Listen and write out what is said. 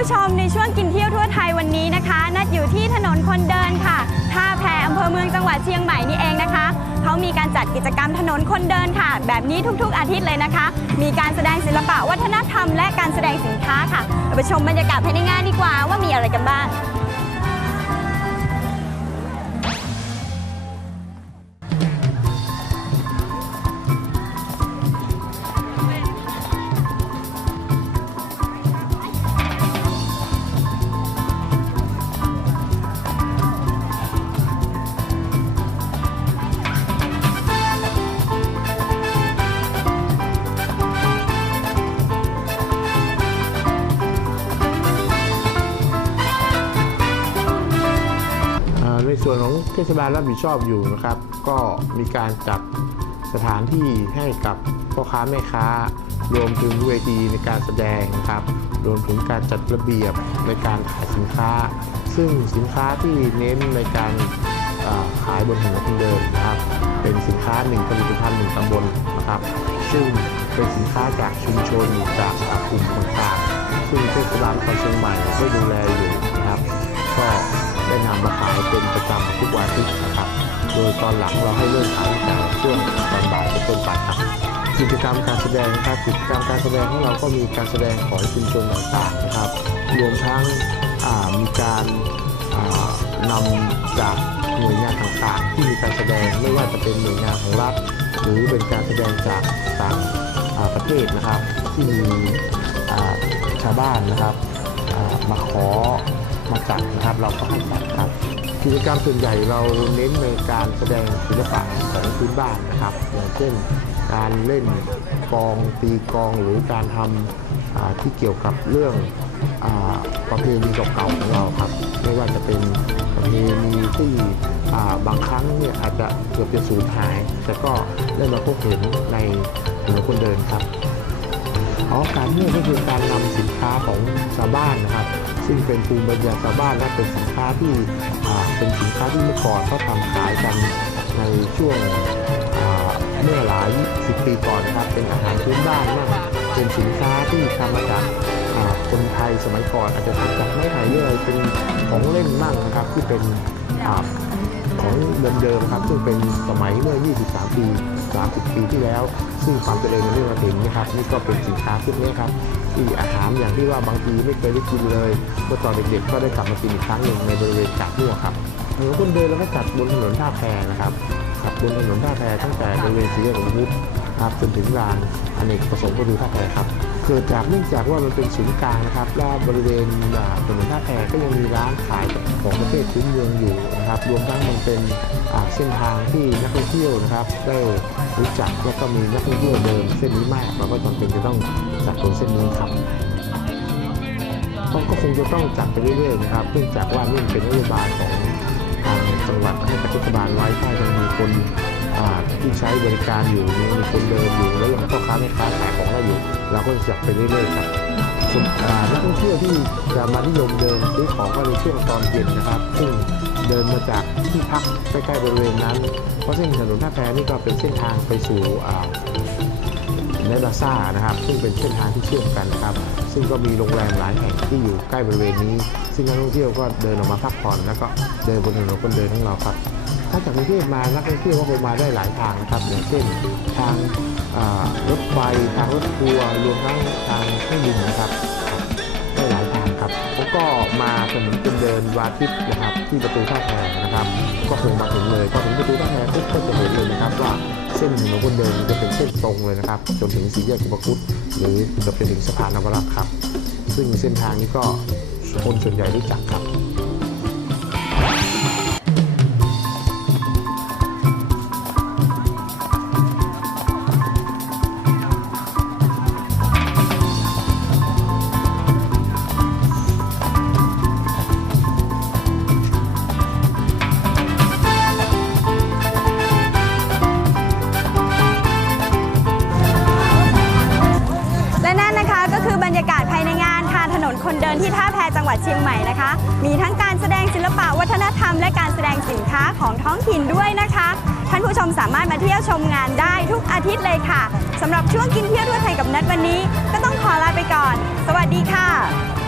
ผู้ชมในช่วงกินเที่ยวทั่วไทยวันนี้นะคะ นัดอยู่ที่ถนนคนเดินค่ะ ท่าแพอำเภอเมืองจังหวัดเชียงใหม่นี่เองนะคะ เขามีการจัดกิจกรรมถนนคนเดินค่ะ แบบนี้ทุกๆอาทิตย์เลยนะคะ มีการแสดงศิลปะวัฒนธรรม และการแสดงสินค้าค่ะไปชมบรรยากาศภายในงานดีกว่าว่ามีอะไรกันบ้าง ส่วนของเทศบาลรับผิดชอบอยู่นะครับ ก็มีการจัดสถานที่ให้กับพ่อค้าแม่ค้า รวมถึงเวทีในการแสดงนะครับ รวมถึงการจัดระเบียบในการขายสินค้า ซึ่งสินค้าที่เน้นในการขายบนถนนคนเดินนะครับ เป็นสินค้าหนึ่งผลิตภัณฑ์หนึ่งตำบลนะครับ ซึ่งเป็นสินค้าจากชุมชนจากกลุ่มต่างๆซึ่งเทศบาลนครเชียงใหม่ได้ดูแลอยู่นะครับ ก็ ได้นำมาขายเป็นประจำทุกวันอาทิตย์นะครับ โดยตอนหลังเราให้เริ่มขายตั้งแต่ช่วงตอนบ่ายเป็นต้นไปครับกิจกรรมการแสดงนะครับกิจกรรมการแสดงของเราก็มีการแสดงของชุมชนต่างๆนะครับ รวมทั้งมีการอ่านำจากหน่วยงานต่างๆ ที่มีการแสดงไม่ว่าจะเป็นหน่วยงานของรัฐหรือเป็นการแสดงจากต่างประเทศนะครับ ที่มีชาวบ้านนะครับมาขอ มาจัดนะครับ เราก็ให้จัดครับ กิจกรรมส่วนใหญ่เราเน้นในการแสดงศิลปะของพื้นบ้านนะครับ อย่างเช่นการเล่นกองตีกองหรือการทำที่เกี่ยวกับเรื่องอประเพณีเก่าๆของเราครับ ไม่ว่าจะเป็นประเพณีที่บางครั้งเนี่ยอาจจะเกือบจะสูญหาย แต่ก็ได้มาพบเห็นในถนนคนเดินครับ อ๋อการเนี่ก็คือการนำสินค้าของชาวบ้านนะครับ ซึ่งเป็นภูมิปัญญาชาวบ้านและเป็นสินค้าที่เป็นสินค้าที่เมื่อก่อนเขาทำขายกันในช่วงเมื่อหลายสิบปีก่อนครับเป็นอาหารพื้นบ้านบ้างเป็นสินค้าที่ทำมาจากอ่าคนไทยสมัยก่อน อาจจะทำจากไม้ไผ่เรื่อยเป็นของเล่นมั่งนะครับ ที่เป็นอของเดิมๆครับซึ่งเป็นสมัยเมื่อ 23 ปี 30 ปีที่แล้ว ซึ่งความเจริญในเรื่องมาถึงนะครับนี่ก็เป็นสินค้าพวกนี้ครับที่อาหารอย่างที่ว่าบางทีไม่เคยได้กินเลยเมื่อตอนเด็กๆก็ได้กลับมากินอีกครั้งหนึ่งในบริเวณกาดมั่วครับถนนคนเดินเราก็จัดบนถนนท่าแพนะครับขับบนถนนท่าแพตั้งแต่บริเวณสี่แยกของวุฒิครับจนถึงลานอเนกประสงค์ก็คือท่าแพครับ เกิดจากเนื่องจากว่ามันเป็นศูนย์กลางนะครับและบริเวณถนนท่าแพก็ยังมีร้านขายของประเภทพื้นเมืองอยู่นะครับรวมทั้งมันเป็นเส้นทางที่นักท่องเที่ยวนะครับ ได้รู้จักแล้วก็มีนักท่องเที่ยวเดินเส้นนี้มากเราก็จำเป็นจะต้องจัดบนเส้นนี้ครับก็คงจะต้องจัดไปเรื่อยๆนะครับเนื่องจากว่านี่เป็นนโยบายของทางจังหวัดให้กับเทศบาลไว้ถ้ายังมีคน ที่ใช้บริการอยู่มีมีคนเดินอยู่แล้วยังพ่อค้าแม่ค้าขายของได้อยู่ เราก็จะจัดไปเรื่อยๆครับส่วนอ่านักท่องเที่ยวที่จะมานิยมเดินซื้อของก็ในช่วงตอนเย็นนะครับ ซึ่งเดินมาจากที่พักใกล้ๆบริเวณนั้น เพราะเส้นถนนท่าแพนี่ก็เป็นเส้นทางไปสู่อ่าในบาซ่านะครับ ซึ่งเป็นเส้นทางที่เชื่อมกันนะครับ ซึ่งก็มีโรงแรมหลายแห่งที่อยู่ใกล้บริเวณนี้ ซึ่งนักท่องเที่ยวก็เดินออกมาพักผ่อนแล้วก็เดินบนถนนคนเดินของเราครับาจากกรุงเทพมานักท่องเที่ยวก็คงมาได้หลายทางนะครับอย่างเช่นทางรถไฟทางรถทัวร์รวมทั้งทางเครื่องบินนะครับได้หลายทางครับแล้วก็มาถนนคนเดินวาทิตนะครับ ที่ประตูท่าแพนะครับ ก็คงมาถึงเลยพอถึงประตูท่าแพปุ๊บก็จะเห็นเลยนะครับว่าเส้นถนนคนเดินจะเป็นเส้นตรงเลยนะครับ จนถึงสี่แยกอุปคุตหรือเกือบไปถึงสะพานนวรัตน์ครับ ซึ่งเส้นทางนี้ก็คนส่วนใหญ่รู้จักครับ บรรยากาศภายในงานท่ะถนนคนเดินที่ท่าแพจังหวัดเชียงใหม่นะคะ มีทั้งการแสดงศิลปะวัฒนธรรม และการแสดงสินค้าของท้องถิ่นด้วยนะคะ ท่านผู้ชมสามารถมาเที่ยวชมงานได้ทุกอาทิตย์เลยค่ะสำหรับช่วงกินเที่ยวทั่วไทยกับนัดวันนี้ ก็ต้องขอลาไปก่อน สวัสดีค่ะ